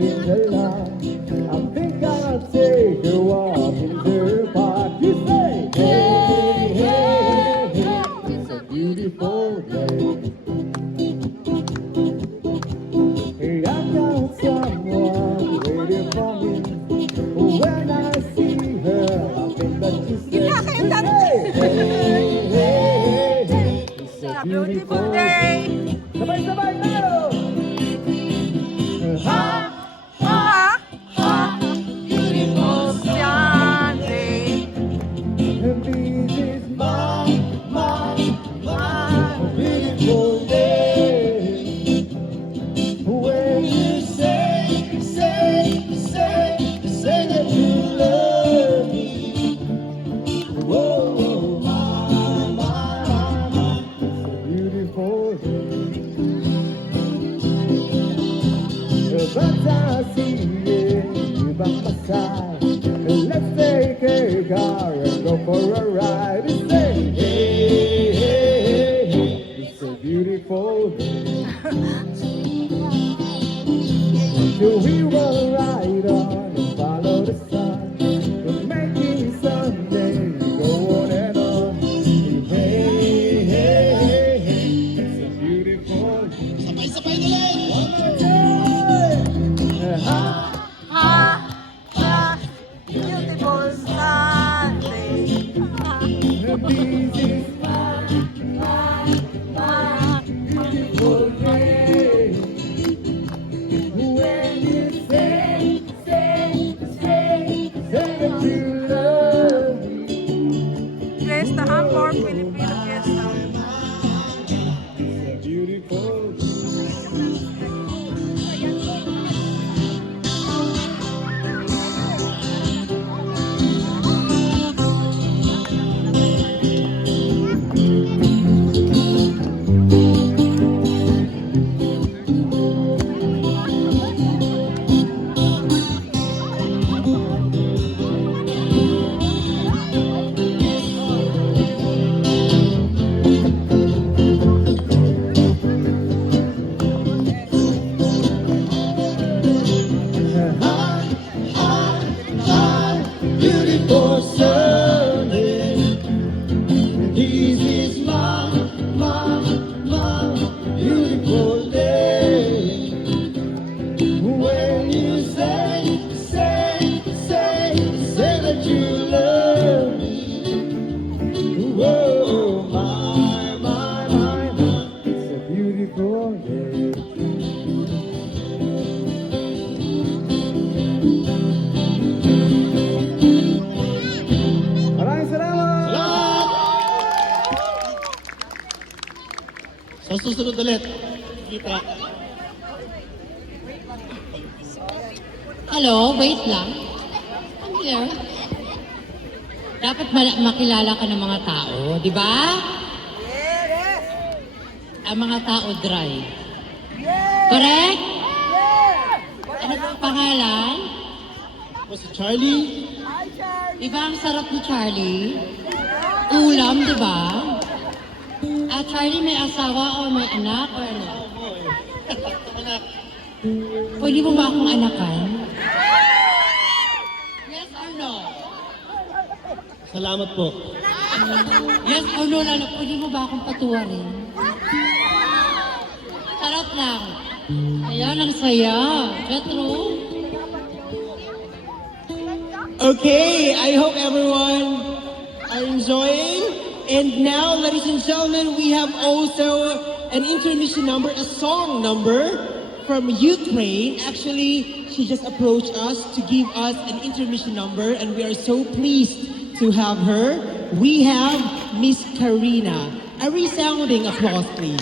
in the line. I think I'll take a walk in the park. You say, hey, hey, hey, it's a beautiful day. Hey, I've got someone waiting for me. When I see her, I think that she says, hey, hey, hey, hey, it's a beautiful day. Sabay-sabay tayo! Ha, ha, ha, beautiful Sunday. And this is my beautiful day. When you say that you love me. Whoa, my, it's a beautiful day. But I see you by my side. Let's take a car and go for a ride. And say, hey, hey, hey, it's a beautiful day. So we will ride on and follow the sun. We're making Sunday go on and on. Hey, hey, hey, hey, it's a beautiful day. Sabay-sabay na lang! One more time! Ha, Ha, ha, beautiful Sunday. and this is beautiful day. When you say that you love me. Fiesta, Hamburg, Filipino Fiesta. It's a beautiful day. Beautiful Sunday. This is my beautiful day. When you say that you love me. Whoa, my, it's a beautiful day. Maraming salamat! Salamat! Sa susunod ulit. Kita. Hello, wait lang. I'm here. Dapat makilala ka ng mga tao, di ba? Yes! Ang mga tao dry. Correct? Ano ang pangalan? Ako si Charlie. Hi, Charlie! Di ba ang sarap ni Charlie? Ulam, di ba? Charlie, may asawa o may anak o ano? Anak. Pwede mo ba akong anakan? Yes or no? Salamat po. Yes or no, lalo, pwede mo ba akong patuwarin? Sarap lang. Ayan, ang saya. True. Okay, I hope everyone are enjoying. And now, ladies and gentlemen, we have also an intermission number, a song number from Ukraine. Actually, she just approached us to give us an intermission number, and we are so pleased to have her. We have Miss Karina. A resounding applause, please.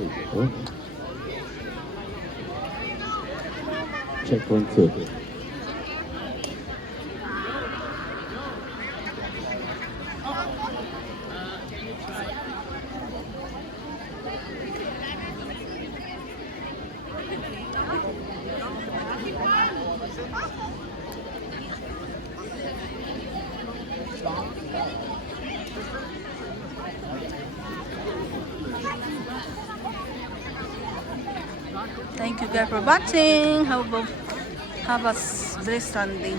There you go. Check 1, 2. Thank you guys for watching. Have a blessed Sunday.